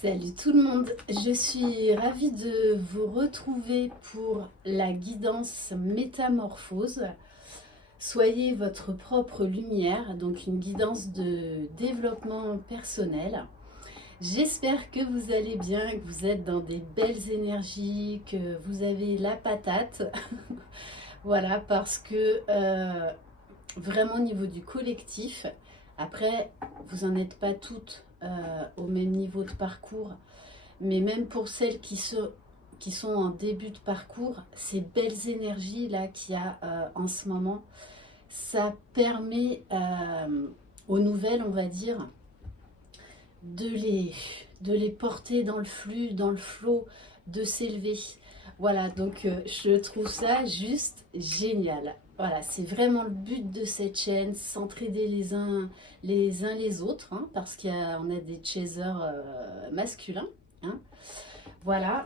Salut tout le monde, je suis ravie de vous retrouver pour la guidance métamorphose. Soyez votre propre lumière, donc une guidance de développement personnel. J'espère que vous allez bien, que vous êtes dans des belles énergies, que vous avez la patate. Voilà, parce que vraiment au niveau du collectif, après, vous n'en êtes pas toutes au même niveau de parcours, mais même pour celles qui sont en début de parcours, ces belles énergies là qu'il y a en ce moment, ça permet aux nouvelles, on va dire, de les, de les porter dans le flux, dans le flot, de s'élever. Voilà, donc je trouve ça juste génial. Voilà, c'est vraiment le but de cette chaîne, s'entraider les autres, hein, parce qu'on a des chasers masculins. Hein. Voilà.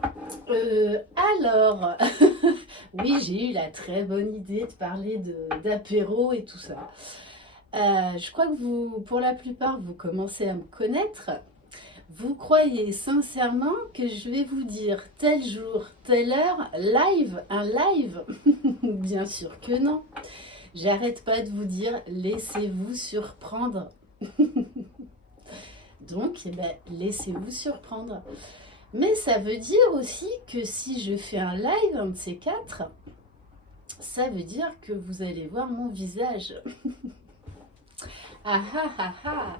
Alors, oui, j'ai eu la très bonne idée de parler d'apéro et tout ça. Je crois que vous, pour la plupart, vous commencez à me connaître. Vous croyez sincèrement que je vais vous dire tel jour, telle heure, live, un live? Bien sûr que non. J'arrête pas de vous dire, laissez-vous surprendre. Donc, eh ben, laissez-vous surprendre. Mais ça veut dire aussi que si je fais un live, un de ces quatre, ça veut dire que vous allez voir mon visage. Ah ah ah ah.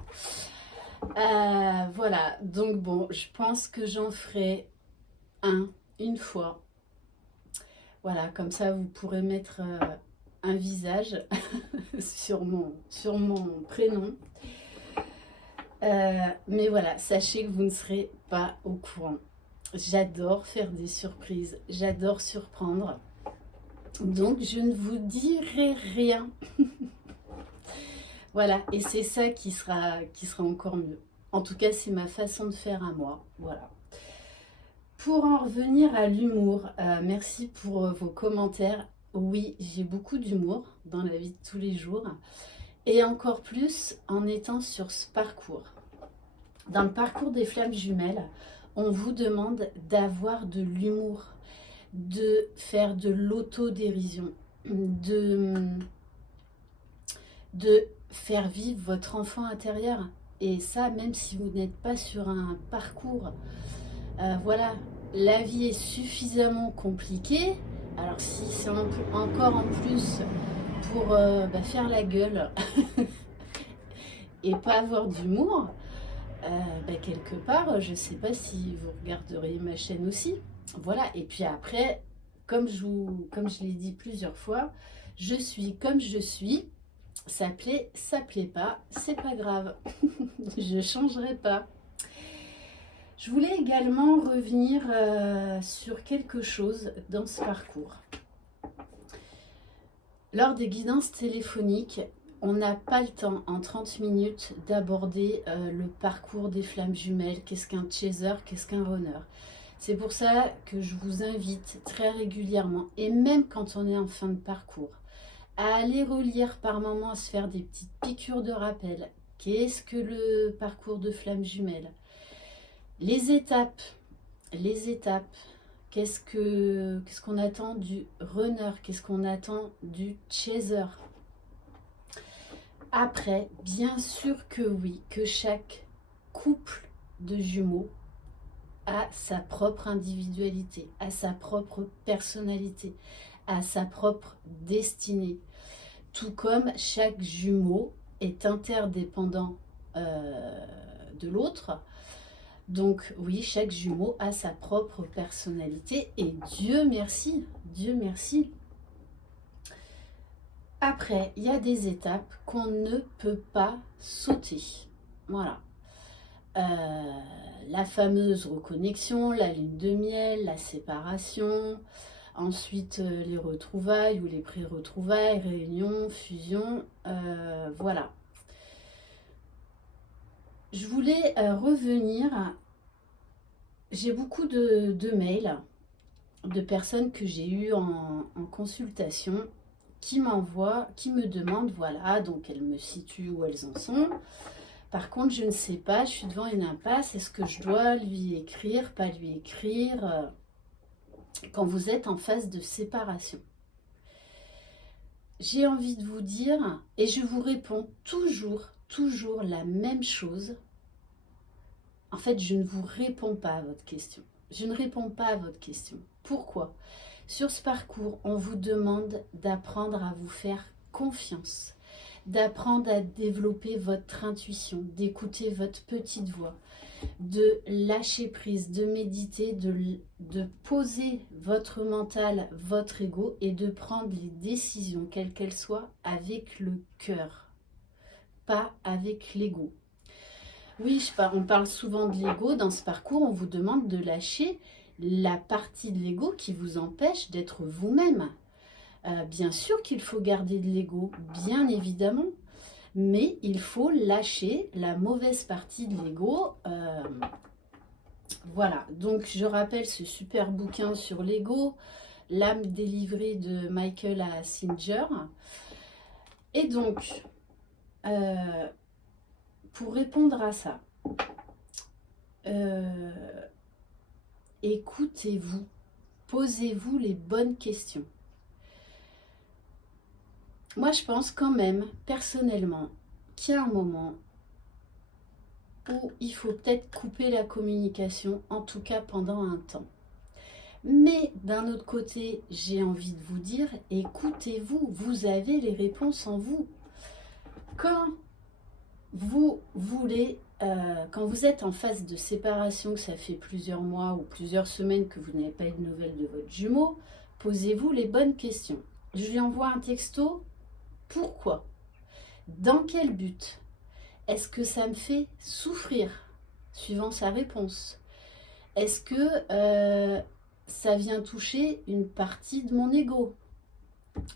Voilà, donc bon, je pense que j'en ferai une fois. Voilà, comme ça vous pourrez mettre un visage sur mon prénom. Mais voilà, sachez que vous ne serez pas au courant. J'adore faire des surprises, j'adore surprendre. Donc je ne vous dirai rien. Voilà, et c'est ça qui sera encore mieux. En tout cas, c'est ma façon de faire à moi. Voilà. Pour en revenir à l'humour, merci pour vos commentaires. Oui, j'ai beaucoup d'humour dans la vie de tous les jours. Et encore plus en étant sur ce parcours. Dans le parcours des flammes jumelles, on vous demande d'avoir de l'humour, de faire de l'autodérision, de faire vivre votre enfant intérieur. Et ça, même si vous n'êtes pas sur un parcours, voilà, la vie est suffisamment compliquée. Alors si c'est encore en plus pour faire la gueule et pas avoir d'humour, quelque part, je ne sais pas si vous regarderiez ma chaîne aussi. Voilà, et puis après, comme je l'ai dit plusieurs fois, je suis comme je suis. Ça plaît pas, c'est pas grave. Je changerai pas. Je voulais également revenir sur quelque chose dans ce parcours. Lors des guidances téléphoniques, on n'a pas le temps en 30 minutes d'aborder le parcours des flammes jumelles. Qu'est-ce qu'un chaser, qu'est-ce qu'un runner? C'est pour ça que je vous invite très régulièrement, et même quand on est en fin de parcours, à aller relire par moments, à se faire des petites piqûres de rappel. Qu'est-ce que le parcours de flammes jumelles? Les étapes. Qu'est-ce qu'on attend du runner? Qu'est-ce qu'on attend du chaser? Après, bien sûr que oui, que chaque couple de jumeaux a sa propre individualité, a sa propre personnalité, a sa propre destinée. Tout comme chaque jumeau est interdépendant de l'autre. Donc oui, chaque jumeau a sa propre personnalité et Dieu merci, Dieu merci. Après, il y a des étapes qu'on ne peut pas sauter. Voilà. La fameuse reconnexion, la lune de miel, la séparation, ensuite les retrouvailles ou les pré-retrouvailles, réunions, fusions, voilà. Je voulais revenir, j'ai beaucoup de mails de personnes que j'ai eues en consultation qui me demandent, voilà, donc elles me situent où elles en sont, Par contre, je ne sais pas, je suis devant une impasse. Est-ce que je dois lui écrire, pas lui écrire quand vous êtes en phase de séparation? J'ai envie de vous dire, et je vous réponds toujours la même chose. En fait, je ne vous réponds pas à votre question. Je ne réponds pas à votre question. Pourquoi? Sur ce parcours, on vous demande d'apprendre à vous faire confiance, d'apprendre à développer votre intuition, d'écouter votre petite voix, de lâcher prise, de méditer, de poser votre mental, votre ego et de prendre les décisions, quelles qu'elles soient, avec le cœur, pas avec l'ego. Oui, on parle souvent de l'ego. Dans ce parcours, on vous demande de lâcher la partie de l'ego qui vous empêche d'être vous-même. Bien sûr qu'il faut garder de l'ego, bien évidemment, mais il faut lâcher la mauvaise partie de l'ego. Voilà, donc je rappelle ce super bouquin sur l'ego, L'âme délivrée de Michael Singer. Et donc, pour répondre à ça, écoutez-vous, posez-vous les bonnes questions. Moi, je pense quand même, personnellement, qu'il y a un moment où il faut peut-être couper la communication, en tout cas pendant un temps. Mais d'un autre côté, j'ai envie de vous dire, écoutez-vous, vous avez les réponses en vous. Quand vous voulez, quand vous êtes en phase de séparation, que ça fait plusieurs mois ou plusieurs semaines que vous n'avez pas eu de nouvelles de votre jumeau, posez-vous les bonnes questions. Je lui envoie un texto. Pourquoi? Dans quel but? Est-ce que ça me fait souffrir? Suivant sa réponse. Est-ce que ça vient toucher une partie de mon ego?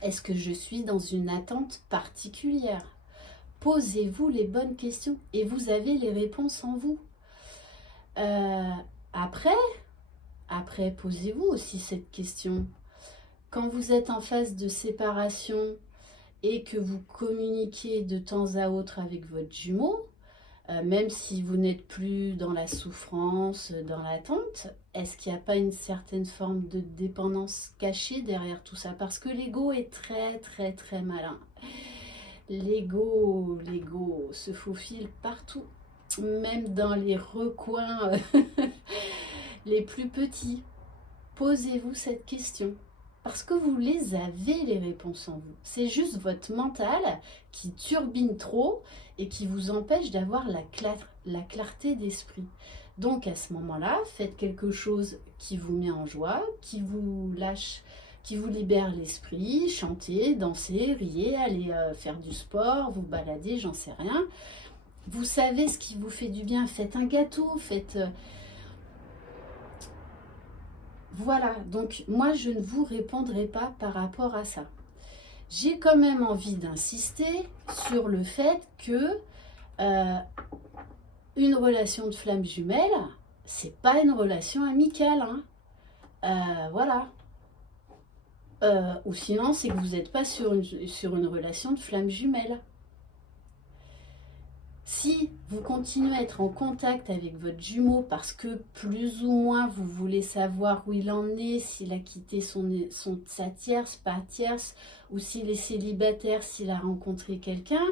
Est-ce que je suis dans une attente particulière? Posez-vous les bonnes questions et vous avez les réponses en vous. Après, posez-vous aussi cette question. Quand vous êtes en phase de séparation et que vous communiquez de temps à autre avec votre jumeau, même si vous n'êtes plus dans la souffrance, dans l'attente, est-ce qu'il n'y a pas une certaine forme de dépendance cachée derrière tout ça? Parce que l'ego est très malin. L'ego se faufile partout, même dans les recoins les plus petits. Posez-vous cette question. Parce que vous les avez, les réponses en vous. C'est juste votre mental qui turbine trop et qui vous empêche d'avoir la clarté d'esprit. Donc à ce moment-là, faites quelque chose qui vous met en joie, qui vous lâche, qui vous libère l'esprit, chantez, dansez, riez, allez faire du sport, vous balader, j'en sais rien. Vous savez ce qui vous fait du bien, faites un gâteau, faites... Voilà, donc moi je ne vous répondrai pas par rapport à ça. J'ai quand même envie d'insister sur le fait que une relation de flamme jumelle, c'est pas une relation amicale. Voilà. Ou sinon, c'est que vous n'êtes pas sur une relation de flamme jumelle. Si vous continuez à être en contact avec votre jumeau parce que plus ou moins vous voulez savoir où il en est, s'il a quitté sa tierce, pas tierce, ou s'il est célibataire, s'il a rencontré quelqu'un,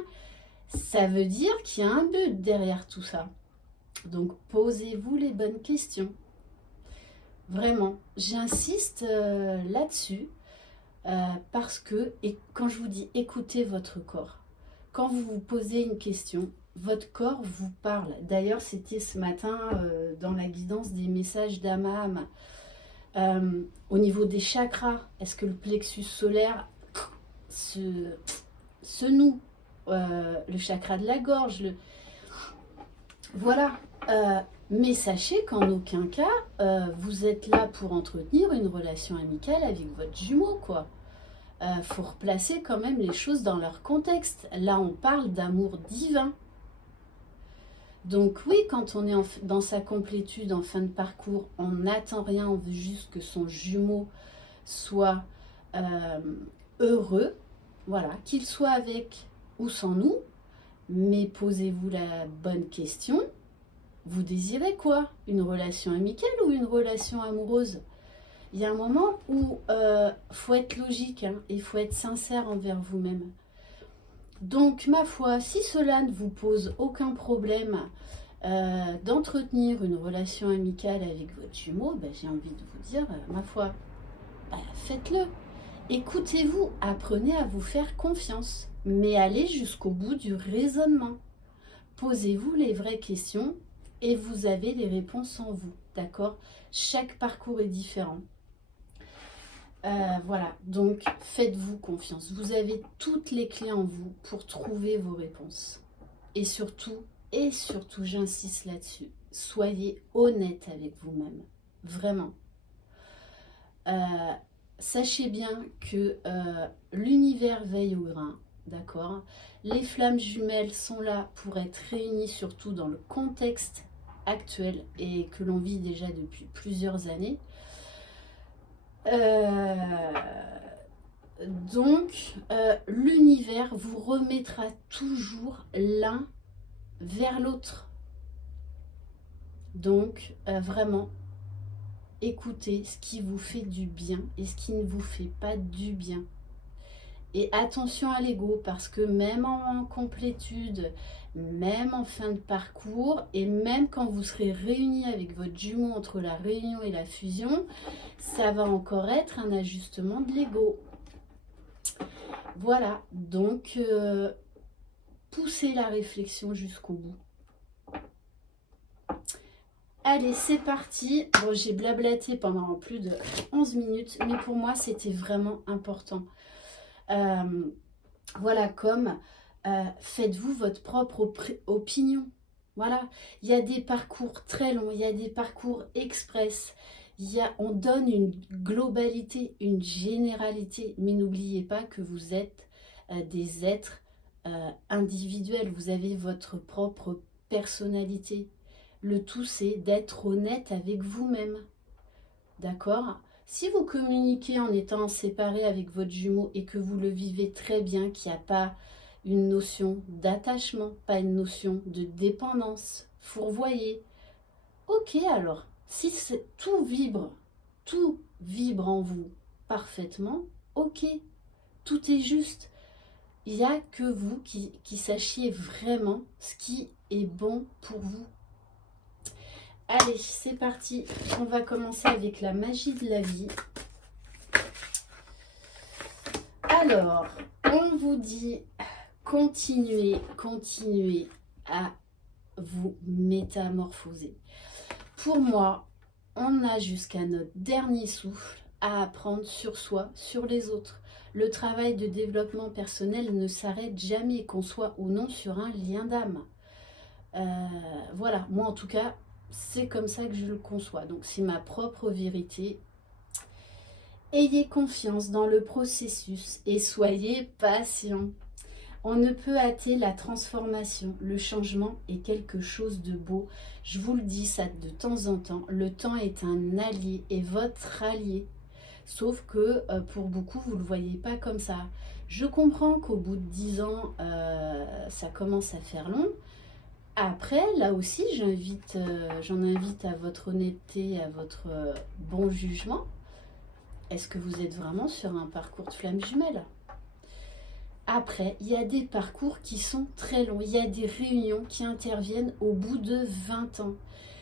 ça veut dire qu'il y a un but derrière tout ça. Donc posez-vous les bonnes questions. Vraiment, j'insiste là-dessus parce que, et quand je vous dis écoutez votre corps, quand vous vous posez une question, votre corps vous parle. D'ailleurs, c'était ce matin dans la guidance des messages d'Amaham. Au niveau des chakras, est-ce que le plexus solaire se noue? Le chakra de la gorge, voilà. Mais sachez qu'en aucun cas, vous êtes là pour entretenir une relation amicale avec votre jumeau, quoi. Faut replacer quand même les choses dans leur contexte. Là, on parle d'amour divin. Donc oui, quand on est dans sa complétude, en fin de parcours, on n'attend rien, on veut juste que son jumeau soit heureux, voilà, qu'il soit avec ou sans nous, Mais posez-vous la bonne question. Vous désirez quoi? Une relation amicale ou une relation amoureuse? Il y a un moment où faut être logique, hein, et faut être sincère envers vous-même. Donc, ma foi, si cela ne vous pose aucun problème d'entretenir une relation amicale avec votre jumeau, ben, j'ai envie de vous dire, ma foi, ben, faites-le. Écoutez-vous, apprenez à vous faire confiance, mais allez jusqu'au bout du raisonnement. Posez-vous les vraies questions et vous avez les réponses en vous, d'accord? Chaque parcours est différent. Voilà, donc faites-vous confiance. Vous avez toutes les clés en vous pour trouver vos réponses. Et surtout, j'insiste là-dessus, soyez honnête avec vous-même. Vraiment. Sachez bien que l'univers veille au grain, d'accord? Les flammes jumelles sont là pour être réunies, surtout dans le contexte actuel et que l'on vit déjà depuis plusieurs années. Donc, l'univers vous remettra toujours l'un vers l'autre. Donc, vraiment, écoutez ce qui vous fait du bien et ce qui ne vous fait pas du bien. Et attention à l'ego, parce que même en complétude, même en fin de parcours, et même quand vous serez réunis avec votre jumeau entre la réunion et la fusion, ça va encore être un ajustement de l'ego. Voilà, donc poussez la réflexion jusqu'au bout. Allez, c'est parti. Bon, j'ai blablaté pendant plus de 11 minutes, mais pour moi, c'était vraiment important. Voilà, comme faites-vous votre propre opinion. Voilà, il y a des parcours très longs, il y a des parcours express. On donne une globalité, une généralité, mais n'oubliez pas que vous êtes des êtres individuels. Vous avez votre propre personnalité. Le tout, c'est d'être honnête avec vous-même. D'accord? Si vous communiquez en étant séparé avec votre jumeau et que vous le vivez très bien, qu'il n'y a pas une notion d'attachement, pas une notion de dépendance, fourvoyée, ok alors, si tout vibre en vous parfaitement, ok, tout est juste. Il n'y a que vous qui sachiez vraiment ce qui est bon pour vous. Allez, c'est parti. On va commencer avec la magie de la vie. Alors, on vous dit, continuez à vous métamorphoser. Pour moi, on a jusqu'à notre dernier souffle à apprendre sur soi, sur les autres. Le travail de développement personnel ne s'arrête jamais, qu'on soit ou non sur un lien d'âme. Voilà, moi en tout cas, c'est comme ça que je le conçois. Donc c'est ma propre vérité. Ayez confiance dans le processus et soyez patient. On ne peut hâter la transformation. Le changement est quelque chose de beau. Je vous le dis ça de temps en temps. Le temps est un allié et votre allié. Sauf que pour beaucoup, vous ne le voyez pas comme ça. Je comprends qu'au bout de 10 ans, ça commence à faire long. Après, là aussi, j'en invite à votre honnêteté, à votre bon jugement. Est-ce que vous êtes vraiment sur un parcours de flamme jumelle? Après, il y a des parcours qui sont très longs. Il y a des réunions qui interviennent au bout de 20 ans.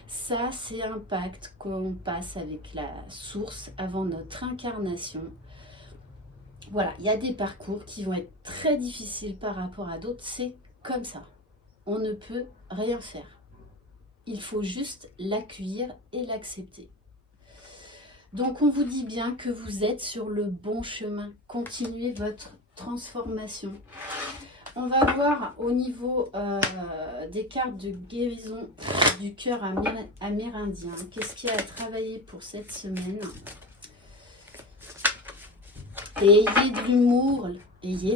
Ça, c'est un pacte qu'on passe avec la source avant notre incarnation. Voilà, il y a des parcours qui vont être très difficiles par rapport à d'autres. C'est comme ça. On ne peut rien faire. Il faut juste l'accueillir et l'accepter. Donc, on vous dit bien que vous êtes sur le bon chemin. Continuez votre transformation. On va voir au niveau des cartes de guérison du cœur amérindien. Qu'est-ce qu'il y a à travailler pour cette semaine? Et ayez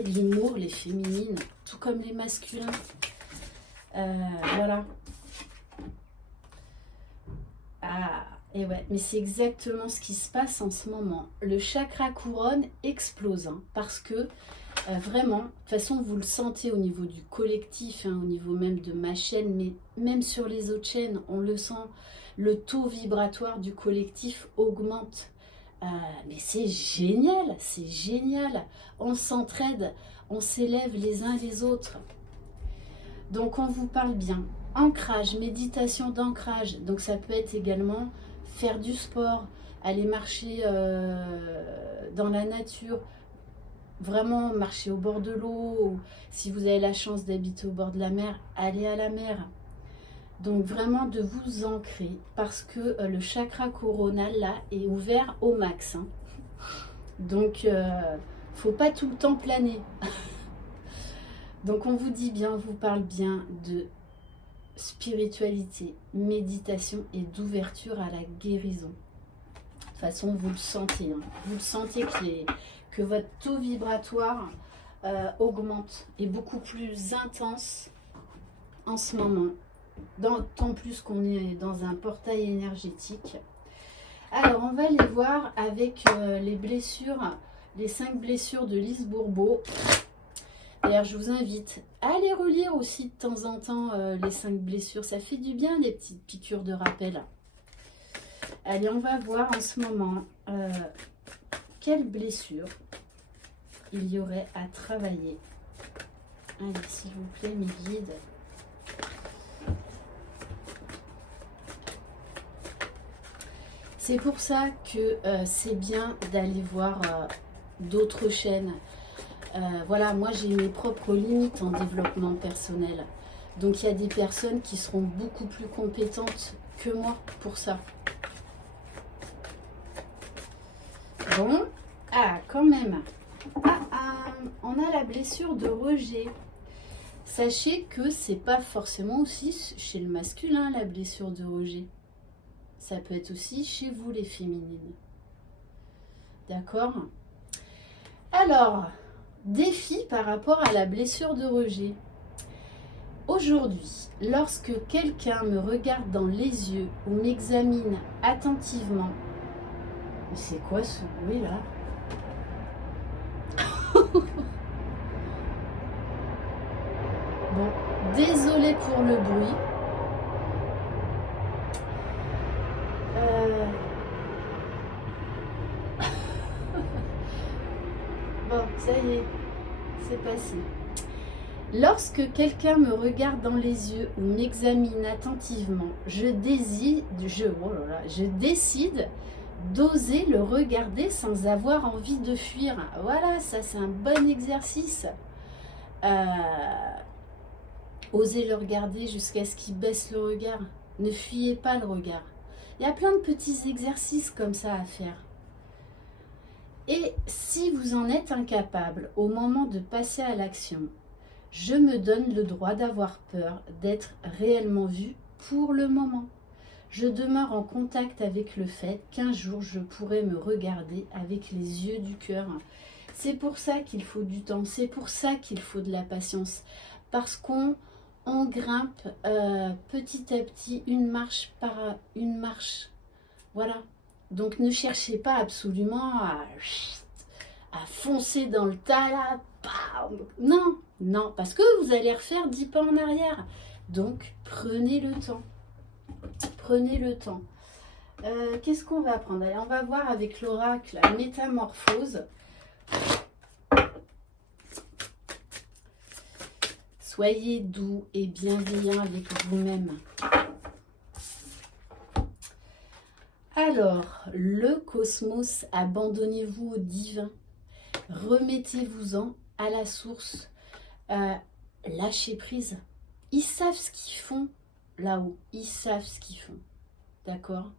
de l'humour les féminines, tout comme les masculins. Voilà. Ah, et ouais, mais c'est exactement ce qui se passe en ce moment. Le chakra couronne explose, hein, parce que Vraiment, de toute façon, vous le sentez au niveau du collectif, hein, au niveau même de ma chaîne, mais même sur les autres chaînes, on le sent. Le taux vibratoire du collectif augmente. Mais c'est génial, c'est génial. On s'entraide, on s'élève les uns les autres. Donc, on vous parle bien. Ancrage, méditation d'ancrage. Donc, ça peut être également faire du sport, aller marcher dans la nature, vraiment marcher au bord de l'eau. Si vous avez la chance d'habiter au bord de la mer, allez à la mer. Donc vraiment de vous ancrer parce que le chakra coronal là est ouvert au max. Hein. Donc faut pas tout le temps planer. Donc on vous dit bien, on vous parle bien de spiritualité, méditation et d'ouverture à la guérison. De toute façon vous le sentez. Hein. Vous le sentez que votre taux vibratoire augmente, est beaucoup plus intense en ce moment. D'autant plus qu'on est dans un portail énergétique. Alors, on va aller voir avec les blessures, les 5 blessures de Lise Bourbeau. D'ailleurs, je vous invite à aller relire aussi de temps en temps les 5 blessures. Ça fait du bien, les petites piqûres de rappel. Allez, on va voir en ce moment quelles blessures il y aurait à travailler. Allez, s'il vous plaît, mes guides. C'est pour ça que c'est bien d'aller voir d'autres chaînes. Voilà, moi j'ai mes propres limites en développement personnel. Donc il y a des personnes qui seront beaucoup plus compétentes que moi pour ça. Bon, quand même. On a la blessure de rejet. Sachez que c'est pas forcément aussi chez le masculin la blessure de rejet. Ça peut être aussi chez vous les féminines. D'accord? Alors, défi par rapport à la blessure de rejet. Aujourd'hui, lorsque quelqu'un me regarde dans les yeux ou m'examine attentivement, c'est quoi ce bruit là? Bon, désolé pour le bruit. Bon, ça y est, c'est passé. Lorsque quelqu'un me regarde dans les yeux ou m'examine attentivement, je décide d'oser le regarder sans avoir envie de fuir. Voilà, ça c'est un bon exercice. Osez le regarder jusqu'à ce qu'il baisse le regard. Ne fuyez pas le regard. Il y a plein de petits exercices comme ça à faire. Et si vous en êtes incapable au moment de passer à l'action, je me donne le droit d'avoir peur d'être réellement vue pour le moment. Je demeure en contact avec le fait qu'un jour je pourrai me regarder avec les yeux du cœur. C'est pour ça qu'il faut du temps, c'est pour ça qu'il faut de la patience. Parce qu'on grimpe petit à petit, une marche par une marche. Voilà. Donc ne cherchez pas absolument à foncer dans le tas là. Non, non, parce que vous allez refaire 10 pas en arrière. Donc prenez le temps. Prenez le temps. Qu'est-ce qu'on va prendre? Allez, on va voir avec l'oracle Métamorphose. Soyez doux et bienveillants avec vous-même. Alors, le cosmos, abandonnez-vous au divin. Remettez-vous-en à la source. Lâchez prise. Ils savent ce qu'ils font là-haut. Ils savent ce qu'ils font. D'accord?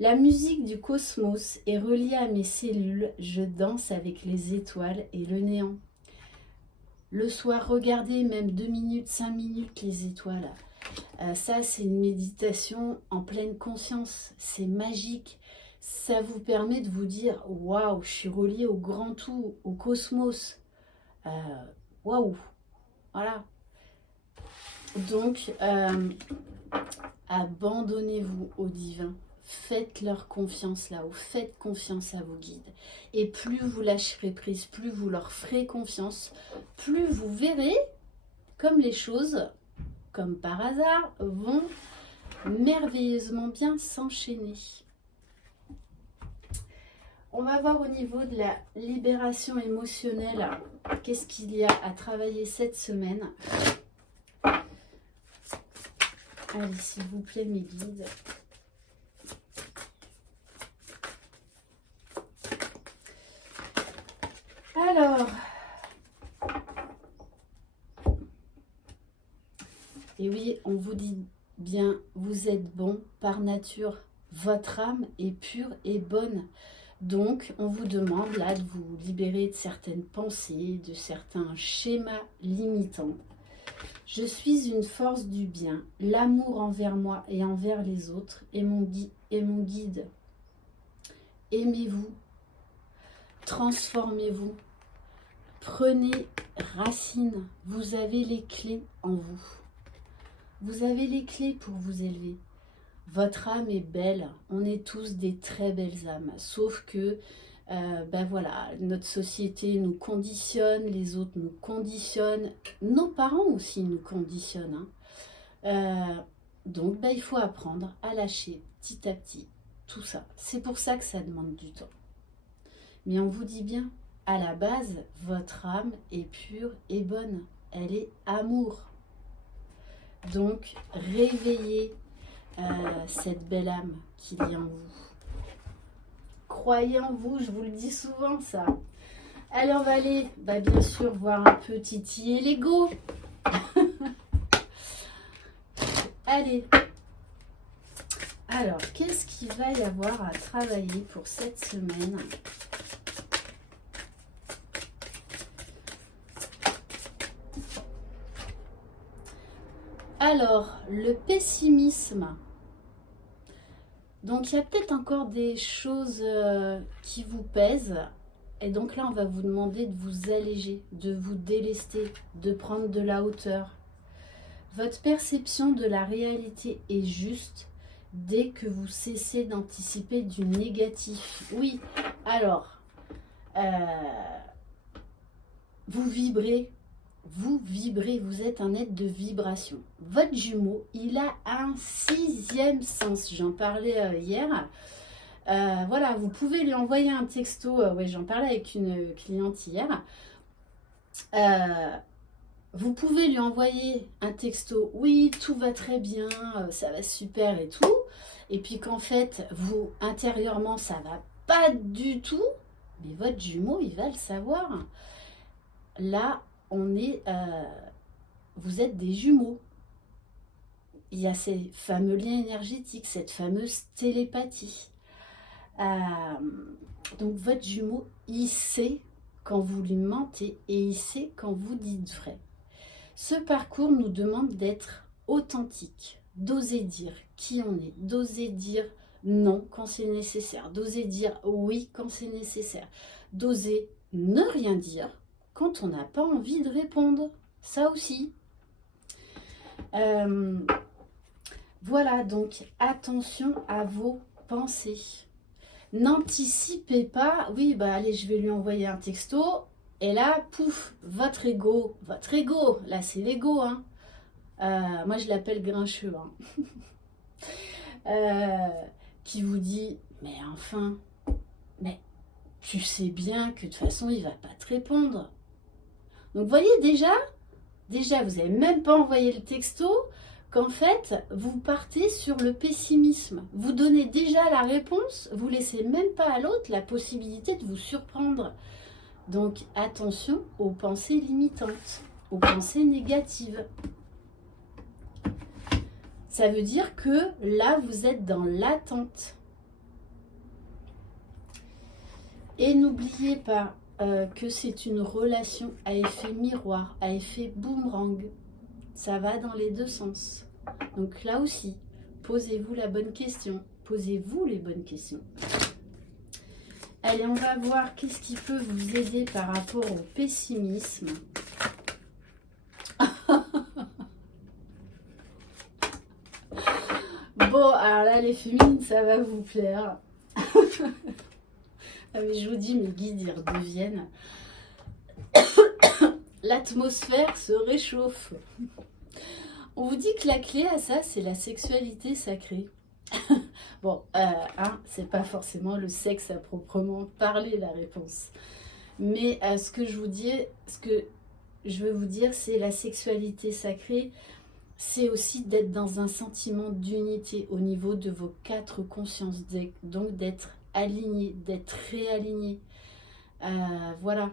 La musique du cosmos est reliée à mes cellules. Je danse avec les étoiles et le néant. Le soir, regardez même 2 minutes, 5 minutes les étoiles. Ça, c'est une méditation en pleine conscience. C'est magique. Ça vous permet de vous dire « Waouh, je suis relié au grand tout, au cosmos. Waouh !» Voilà. Donc, abandonnez-vous au divin. faites leur confiance là-haut, faites confiance à vos guides. Et plus vous lâcherez prise, plus vous leur ferez confiance, plus vous verrez comme les choses, comme par hasard, vont merveilleusement bien s'enchaîner. On va voir au niveau de la libération émotionnelle, qu'est-ce qu'il y a à travailler cette semaine. Allez, s'il vous plaît, mes guides. Alors, et oui, on vous dit bien, vous êtes bon par nature. Votre âme est pure et bonne. Donc, on vous demande là de vous libérer de certaines pensées, de certains schémas limitants. Je suis une force du bien. L'amour envers moi et envers les autres est mon guide. Aimez-vous. Transformez-vous. Prenez racine. Vous avez les clés en vous. Vous avez les clés pour vous élever. Votre âme est belle, on est tous des très belles âmes, sauf que voilà, notre société nous conditionne, les autres nous conditionnent, nos parents aussi nous conditionnent. Donc il faut apprendre à lâcher petit à petit tout ça. C'est pour ça que ça demande du temps. Mais on vous dit bien, à la base, votre âme est pure et bonne, elle est amour. Donc réveillez cette belle âme qu'il y a en vous. Croyez en vous, je vous le dis souvent ça. Allez, on va aller bien sûr voir un peu titiller l'ego. Allez. Alors, qu'est-ce qu'il va y avoir à travailler pour cette semaine ? Alors, le pessimisme. Donc, il y a peut-être encore des choses qui vous pèsent. Et donc là, on va vous demander de vous alléger, de vous délester, de prendre de la hauteur. Votre perception de la réalité est juste dès que vous cessez d'anticiper du négatif. Oui, alors, vous vibrez, vous êtes un être de vibration. Votre jumeau, il a un 6e sens. J'en parlais hier. Voilà, vous pouvez lui envoyer un texto. J'en parlais avec une cliente hier. Vous pouvez lui envoyer un texto. Oui, tout va très bien, ça va super et tout. Et puis qu'en fait, vous, intérieurement, ça va pas du tout. Mais votre jumeau, il va le savoir. Là, vous êtes des jumeaux. Il y a ces fameux liens énergétiques, cette fameuse télépathie. Donc votre jumeau, il sait quand vous lui mentez et il sait quand vous dites vrai. Ce parcours nous demande d'être authentique, d'oser dire qui on est, d'oser dire non quand c'est nécessaire, d'oser dire oui quand c'est nécessaire, d'oser ne rien dire quand on n'a pas envie de répondre. Ça aussi. Voilà, donc attention à vos pensées. N'anticipez pas, oui, allez, je vais lui envoyer un texto, et là, pouf, votre ego, là c'est l'ego, hein. Moi je l'appelle grincheux, hein. Qui vous dit, mais enfin, mais tu sais bien que de toute façon il va pas te répondre. Donc vous voyez déjà, vous n'avez même pas envoyé le texto, qu'en fait, vous partez sur le pessimisme. Vous donnez déjà la réponse, vous laissez même pas à l'autre la possibilité de vous surprendre. Donc, attention aux pensées limitantes, aux pensées négatives. Ça veut dire que là, vous êtes dans l'attente. Et n'oubliez pas que c'est une relation à effet miroir, à effet boomerang. Ça va dans les deux sens. Donc là aussi, posez-vous la bonne question. Posez-vous les bonnes questions. Allez, on va voir qu'est-ce qui peut vous aider par rapport au pessimisme. Bon, Bon, alors là, les féminines, ça va vous plaire. Ah, mais je vous dis, mes guides, ils redeviennent. L'atmosphère se réchauffe. On vous dit que la clé à ça, c'est la sexualité sacrée. Bon, c'est pas forcément le sexe à proprement parler, la réponse. Mais ce que je veux vous dire, c'est la sexualité sacrée. C'est aussi d'être dans un sentiment d'unité au niveau de vos 4 consciences. Donc d'être aligné, d'être réaligné. Voilà.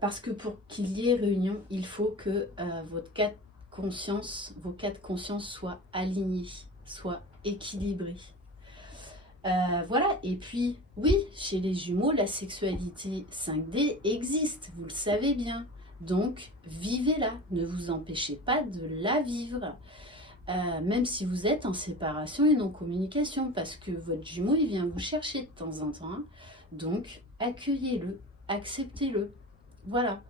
Parce que pour qu'il y ait réunion, il faut que vos 4 consciences soient alignées, soient équilibrées. Voilà, et puis oui, chez les jumeaux, la sexualité 5D existe, vous le savez bien. Donc, vivez-la, ne vous empêchez pas de la vivre, même si vous êtes en séparation et non-communication, parce que votre jumeau, il vient vous chercher de temps en temps. Hein. Donc, accueillez-le, acceptez-le. Voilà.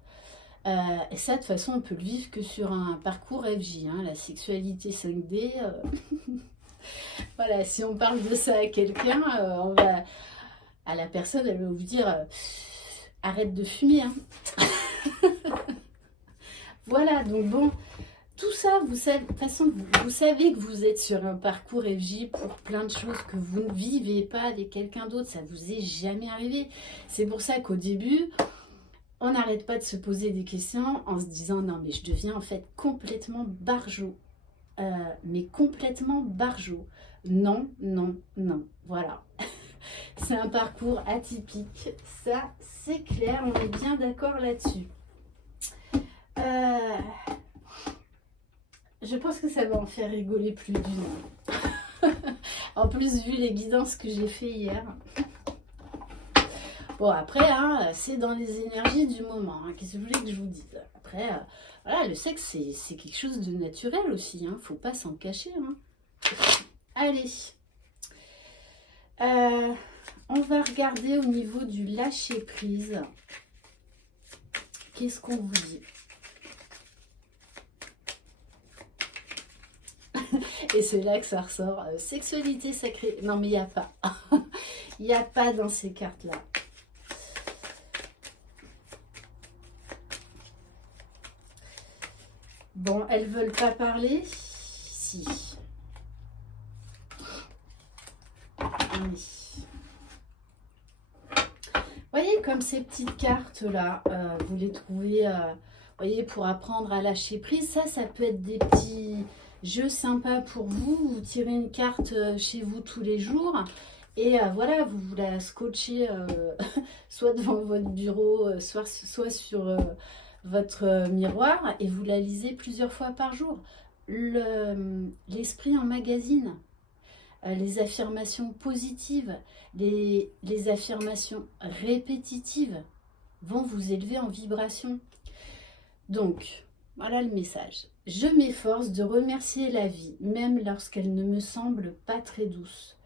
Et ça, de toute façon, on peut le vivre que sur un parcours FJ. Hein, la sexualité 5D, voilà, si on parle de ça à quelqu'un, à la personne, elle va vous dire arrête de fumer. Hein. Voilà, donc bon, tout ça, vous savez, de toute façon, vous savez que vous êtes sur un parcours FJ pour plein de choses que vous ne vivez pas avec quelqu'un d'autre, ça vous est jamais arrivé. C'est pour ça qu'au début, on n'arrête pas de se poser des questions en se disant non mais je deviens en fait complètement barjot. Mais complètement barjot. Non, non, non. Voilà. C'est un parcours atypique. Ça, c'est clair. On est bien d'accord là-dessus. Je pense que ça va en faire rigoler plus d'une. En plus, vu les guidances que j'ai fait hier. Bon, après, hein, c'est dans les énergies du moment. Hein. Qu'est-ce que vous voulez que je vous dise? Après, voilà, le sexe, c'est quelque chose de naturel aussi. Hein. Faut pas s'en cacher. Hein. Allez. On va regarder au niveau du lâcher-prise. Qu'est-ce qu'on vous dit? Et c'est là que ça ressort. Sexualité sacrée. Non, mais il n'y a pas. Il n'y a pas dans ces cartes-là. Bon, elles veulent pas parler? Si. Oui. Voyez, comme ces petites cartes-là, vous les trouvez, voyez, pour apprendre à lâcher prise. Ça peut être des petits jeux sympas pour vous. Vous tirez une carte chez vous tous les jours. Et voilà, vous la scotchez soit devant votre bureau, soit sur votre miroir et vous la lisez plusieurs fois par jour. L'esprit emmagasine les affirmations positives, les affirmations répétitives vont vous élever en vibration. Donc, voilà le message. Je m'efforce de remercier la vie, même lorsqu'elle ne me semble pas très douce.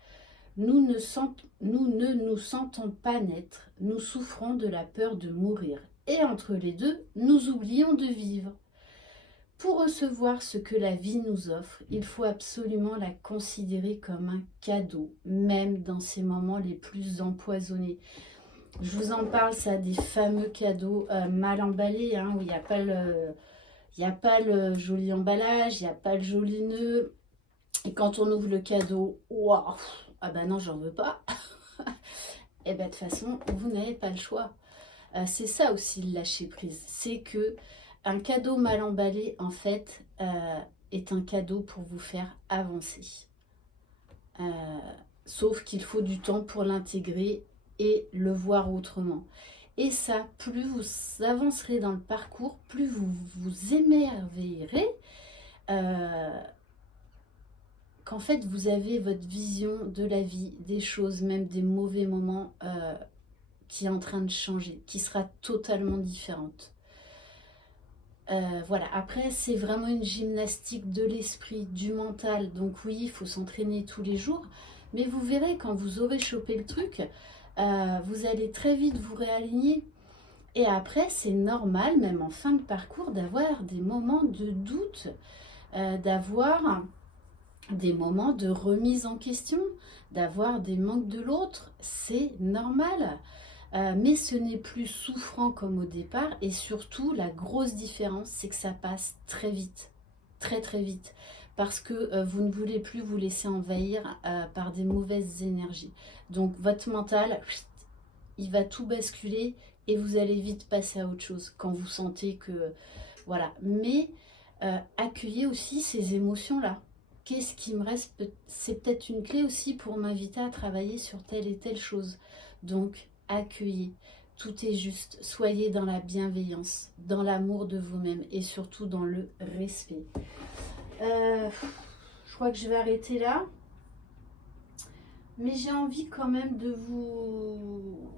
Nous ne nous sentons pas naître, nous souffrons de la peur de mourir. Et entre les deux, nous oublions de vivre. Pour recevoir ce que la vie nous offre, il faut absolument la considérer comme un cadeau, même dans ces moments les plus empoisonnés. Je vous en parle, ça, des fameux cadeaux mal emballés, hein, où il n'y a pas le joli emballage, il n'y a pas le joli nœud. Et quand on ouvre le cadeau, waouh, ah ben non, j'en veux pas. Et ben de toute façon, vous n'avez pas le choix. C'est ça aussi le lâcher prise. C'est que un cadeau mal emballé, en fait, est un cadeau pour vous faire avancer. Sauf qu'il faut du temps pour l'intégrer et le voir autrement. Et ça, plus vous avancerez dans le parcours, plus vous vous émerveillerez qu'en fait, vous avez votre vision de la vie, des choses, même des mauvais moments qui est en train de changer, qui sera totalement différente. Voilà, après c'est vraiment une gymnastique de l'esprit, du mental, donc oui, il faut s'entraîner tous les jours, mais vous verrez quand vous aurez chopé le truc, vous allez très vite vous réaligner, et après c'est normal, même en fin de parcours, d'avoir des moments de doute, d'avoir des moments de remise en question, d'avoir des manques de l'autre, c'est normal. Mais ce n'est plus souffrant comme au départ et surtout la grosse différence c'est que ça passe très vite, très très vite parce que vous ne voulez plus vous laisser envahir par des mauvaises énergies. Donc votre mental, il va tout basculer et vous allez vite passer à autre chose quand vous sentez que... Voilà, mais accueillez aussi ces émotions-là. Qu'est-ce qui me reste? C'est peut-être une clé aussi pour m'inviter à travailler sur telle et telle chose. Donc, accueillez. Tout est juste. Soyez dans la bienveillance, dans l'amour de vous-même et surtout dans le respect. Je crois que je vais arrêter là. Mais j'ai envie quand même de vous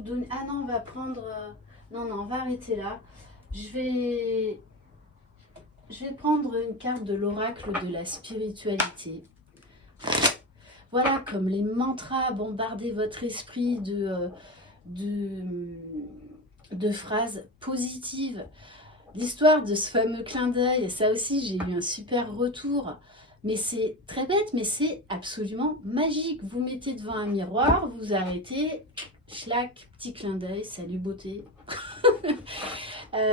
donner... Ah non, on va prendre... Non, on va arrêter là. Je vais prendre une carte de l'oracle de la spiritualité. Voilà, comme les mantras, bombardez votre esprit de phrases positives. L'histoire de ce fameux clin d'œil, ça aussi j'ai eu un super retour. Mais c'est très bête, mais c'est absolument magique. Vous mettez devant un miroir, vous arrêtez, schlac, petit clin d'œil, salut beauté.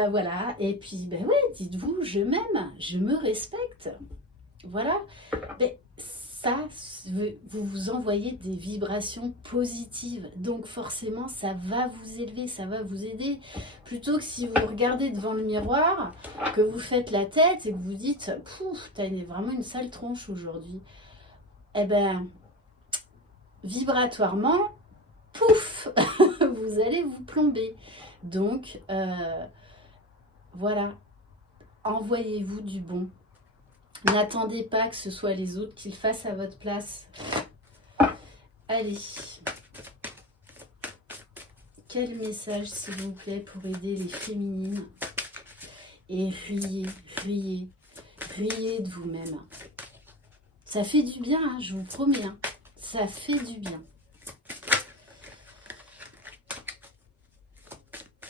Voilà, et puis ben ouais, dites-vous, je m'aime, je me respecte. Voilà, ben, ça, vous vous envoyez des vibrations positives, donc forcément ça va vous élever, ça va vous aider. Plutôt que si vous regardez devant le miroir, que vous faites la tête et que vous dites « Pouf, t'as vraiment une sale tronche aujourd'hui », eh ben, vibratoirement, pouf, vous allez vous plomber. Donc, voilà, envoyez-vous du bon. N'attendez pas que ce soit les autres qui le fassent à votre place. Allez. Quel message, s'il vous plaît, pour aider les féminines? Et riez, riez, riez de vous-même. Ça fait du bien, hein, je vous promets. Hein. Ça fait du bien.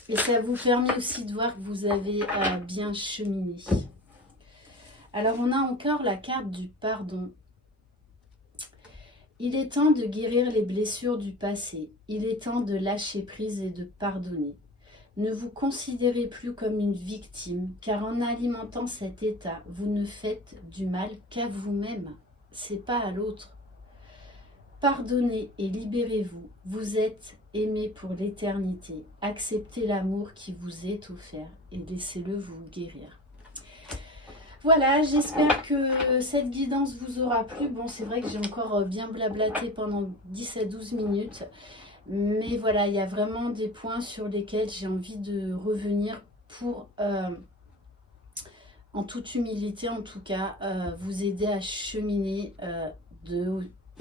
Et ça vous permet aussi de voir que vous avez bien cheminé. Alors, on a encore la carte du pardon. Il est temps de guérir les blessures du passé. Il est temps de lâcher prise et de pardonner. Ne vous considérez plus comme une victime, car en alimentant cet état, vous ne faites du mal qu'à vous-même. C'est pas à l'autre. Pardonnez et libérez-vous. Vous êtes aimé pour l'éternité. Acceptez l'amour qui vous est offert et laissez-le vous guérir. Voilà, j'espère que cette guidance vous aura plu. Bon, c'est vrai que j'ai encore bien blablaté pendant 10 à 12 minutes. Mais voilà, il y a vraiment des points sur lesquels j'ai envie de revenir pour, en toute humilité en tout cas, vous aider à cheminer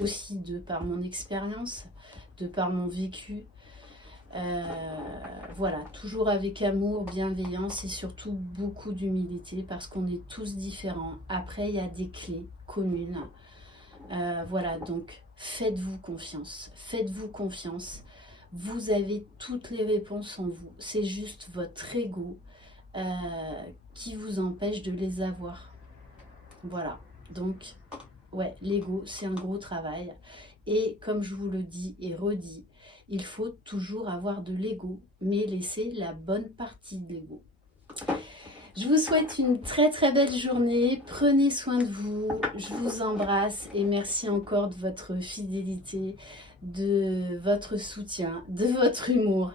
aussi de par mon expérience, de par mon vécu. Voilà, toujours avec amour, bienveillance et surtout beaucoup d'humilité parce qu'on est tous différents. Après, il y a des clés communes. Voilà, donc faites-vous confiance. Faites-vous confiance. Vous avez toutes les réponses en vous. C'est juste votre ego qui vous empêche de les avoir. Voilà, donc ouais, l'ego, c'est un gros travail. Et comme je vous le dis et redis, il faut toujours avoir de l'ego, mais laisser la bonne partie de l'ego. Je vous souhaite une très très belle journée. Prenez soin de vous. Je vous embrasse et merci encore de votre fidélité, de votre soutien, de votre humour.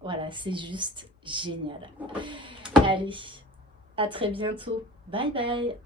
Voilà, c'est juste génial. Allez, à très bientôt. Bye bye.